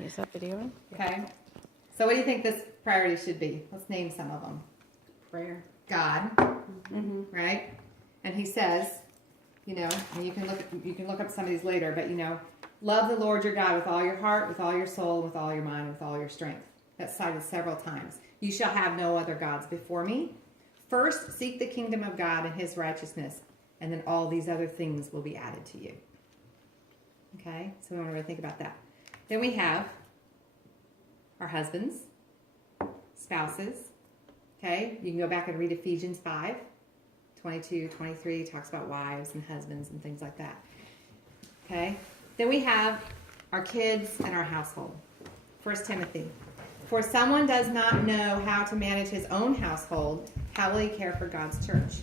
Is that video? Okay. So what do you think this priority should be? Let's name some of them. Prayer. God, Mm-hmm. right? And he says, you know, and you can look up some of these later, but you know, love the Lord your God with all your heart, with all your soul, with all your mind, with all your strength. That's cited several times. You shall have no other gods before me. First, seek the kingdom of God and his righteousness, and then all these other things will be added to you. Okay? So we want to really think about that. Then we have our husbands, spouses. Okay? You can go back and read Ephesians 5, 22, 23. Talks about wives and husbands and things like that. Okay? Then we have our kids and our household. 1 Timothy. For someone does not know how to manage his own household, how will he care for God's church?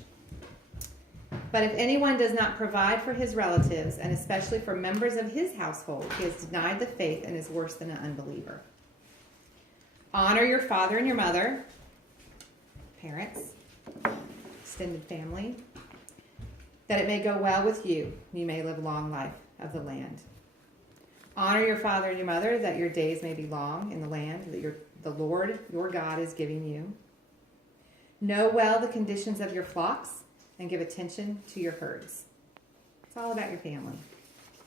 But if anyone does not provide for his relatives, and especially for members of his household, he has denied the faith and is worse than an unbeliever. Honor your father and your mother, parents, extended family, that it may go well with you, and you may live a long life of the land. Honor your father and your mother, that your days may be long in the land that the Lord your God is giving you. Know well the conditions of your flocks, and give attention to your herds. It's all about your family.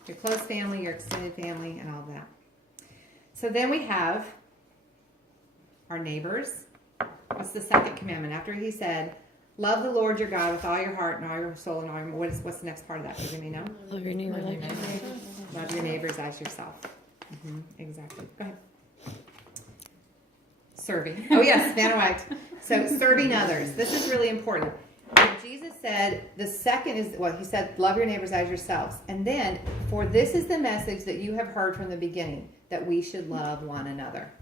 Your close family, your extended family, and all that. So then we have our neighbors. What's the second commandment? After he said, love the Lord your God with all your heart and all your soul and all your... What's the next part of that? Does anybody know? Love your neighbor like yourself. Love your neighbors as yourself. Mm-hmm, exactly. Go ahead. Serving. Oh, yes, Vanna White. So serving others. This is really important. Jesus said the second is, well, he said, love your neighbors as yourselves. And then, for this is the message that you have heard from the beginning, that we should love one another.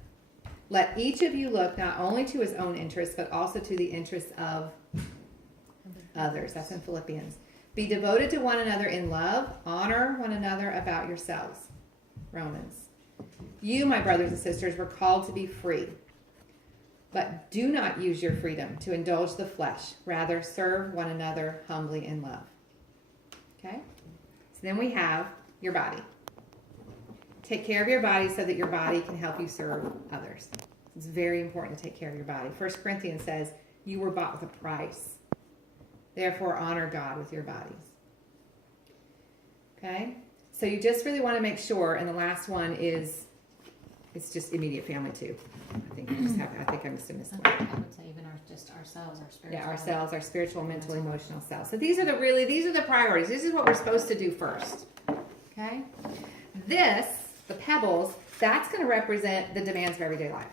Let each of you look not only to his own interests, but also to the interests of others. That's in Philippians. Be devoted to one another in love. Honor one another about yourselves. Romans. You, my brothers and sisters, were called to be free. But do not use your freedom to indulge the flesh. Rather, serve one another humbly in love. Okay? So then we have your body. Take care of your body so that your body can help you serve others. It's very important to take care of your body. 1 Corinthians says, you were bought with a price. Therefore, honor God with your bodies. Okay? So you just really want to make sure, and the last one is, it's just immediate family too. I think I must have missed one. I would say even ourselves, our spiritual. Yeah, ourselves, our spiritual, mental, emotional selves. So these are the priorities. This is what we're supposed to do first. Okay? This, the pebbles, that's going to represent the demands of everyday life.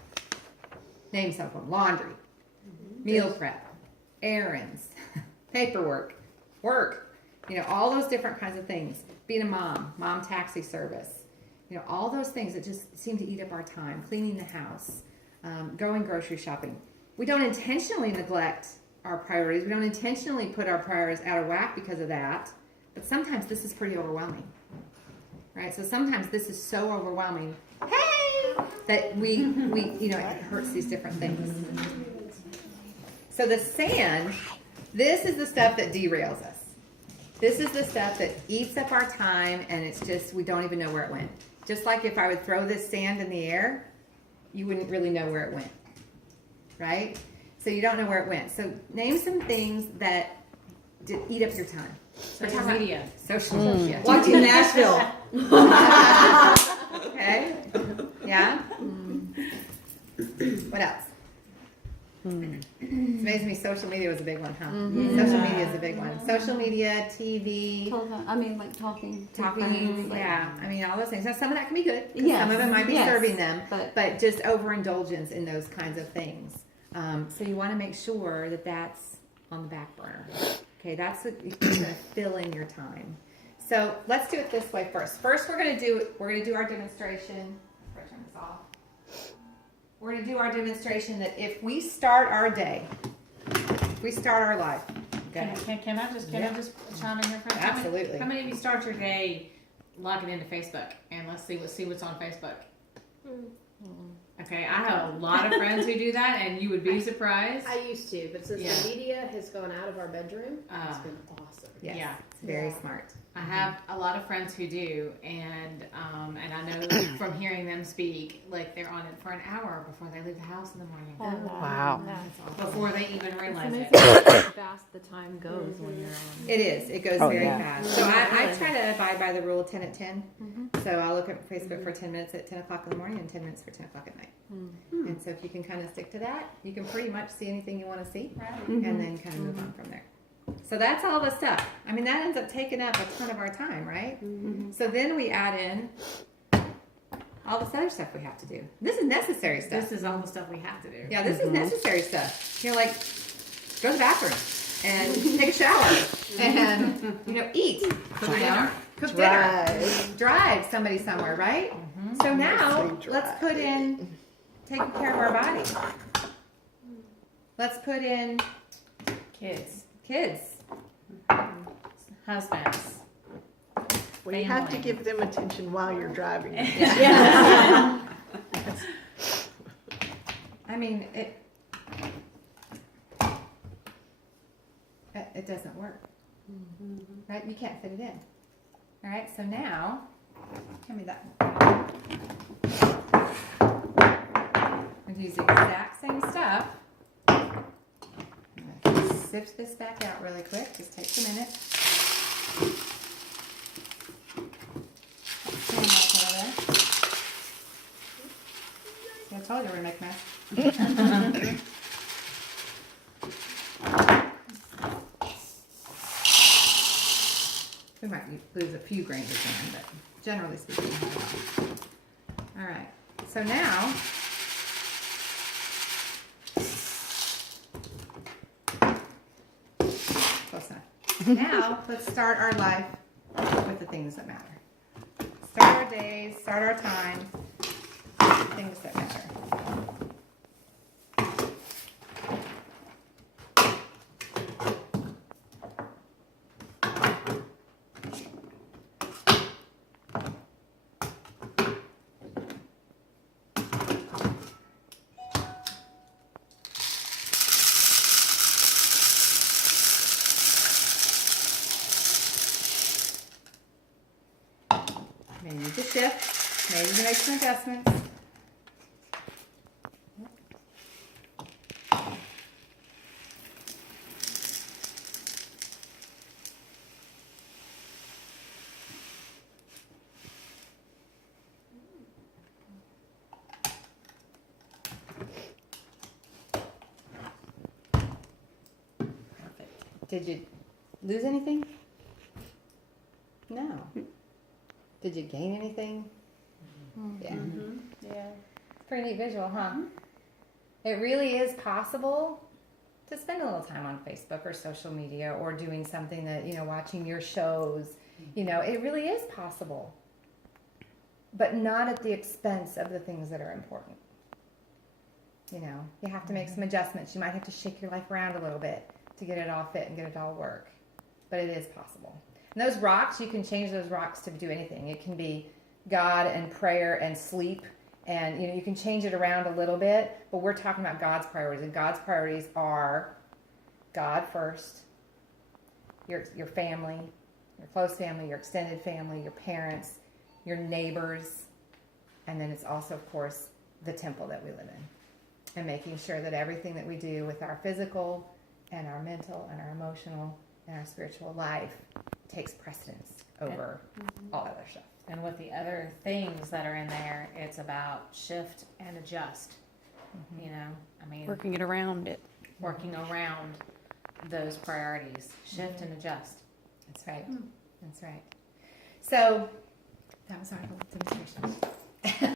Name some of them. Laundry, meal prep, errands, paperwork, work, all those different kinds of things. Being a mom taxi service, all those things that just seem to eat up our time. Cleaning the house, going grocery shopping. We don't intentionally neglect our priorities. We don't intentionally put our priorities out of whack because of that. But sometimes this is pretty overwhelming. Right? So sometimes this is so overwhelming, that we it hurts these different things. So the sand, this is the stuff that derails us. This is the stuff that eats up our time, and it's just, we don't even know where it went. Just like if I would throw this sand in the air, you wouldn't really know where it went. Right? So you don't know where it went. So name some things that eat up your time. Social media. Social media. Watching Nashville. Okay. Yeah. What else? It's amazing to me. Social media was a big one, huh? Social media is a big one. Social media, TV, Talking. yeah. All those things. Now, some of that can be good. Yes. Some of it might be serving them, but just overindulgence in those kinds of things. So you want to make sure that that's on the back burner. Okay, that's what you're going to fill in your time. So let's do it this way first. First, we're going to do our demonstration. Before I turn this off. We're going to do our demonstration that if we start our day, if we start our life. Can I just chime in here for a second? Absolutely. How many of you start your day logging into Facebook? And let's see what's on Facebook. Okay, I have a lot of friends who do that, and you would be surprised. I used to, but since Yeah. the media has gone out of our bedroom, it's Ah. been awesome. Yes. Yeah. It's very smart. I have a lot of friends who do, and I know from hearing them speak, like they're on it for an hour before they leave the house in the morning. Wow. Before they even realize it. How fast the time goes when you're on. It is. It goes Oh, very yeah. fast. So I try to abide by the rule of 10 at 10. So I'll look at Facebook for 10 minutes at 10 o'clock in the morning and 10 minutes for 10 o'clock at night. And so if you can kind of stick to that, you can pretty much see anything you want to see and then kind of move on from there. So that's all the stuff. I mean, that ends up taking up a ton of our time, right? So then we add in all this other stuff we have to do. This is necessary stuff. This is all the stuff we have to do. Yeah, this is necessary stuff. You know, like go to the bathroom and take a shower and eat, Cook dinner. cook dinner, drive somebody somewhere, right? So now let's put in taking care of our body. Let's put in Kids, husbands. Well, you have to Family. give them attention while you're driving. I mean, it doesn't work, right? You can't fit it in. All right, so now, tell me that. I'm going to use the exact same stuff. I'm going to sift this back out really quick. Just takes a minute. See, I told you we're going to make a mess. We might lose a few grains of sand, but generally speaking, all right. So now, close enough. Now, let's start our life with the things that matter. Start our days, start our time, things that matter. Maybe you need to shift, maybe you make some adjustments. Perfect. Did you lose anything? No. Did you gain anything? Yeah. Yeah. It's pretty neat visual, huh? It really is possible to spend a little time on Facebook or social media or doing something that, watching your shows. It really is possible. But not at the expense of the things that are important. You have to make some adjustments. You might have to shake your life around a little bit to get it all fit and get it all work. But it is possible. And those rocks, you can change those rocks to do anything. It can be God and prayer and sleep. And, you can change it around a little bit. But we're talking about God's priorities. And God's priorities are God first, your family, your close family, your extended family, your parents, your neighbors. And then it's also, of course, the temple that we live in. And making sure that everything that we do with our physical and our mental and our emotional and our spiritual life takes precedence over all other stuff. And with the other things that are in there, it's about shift and adjust. Working it around it. Working around those priorities. Shift and adjust. That's right. That's right. So that was our little demonstration.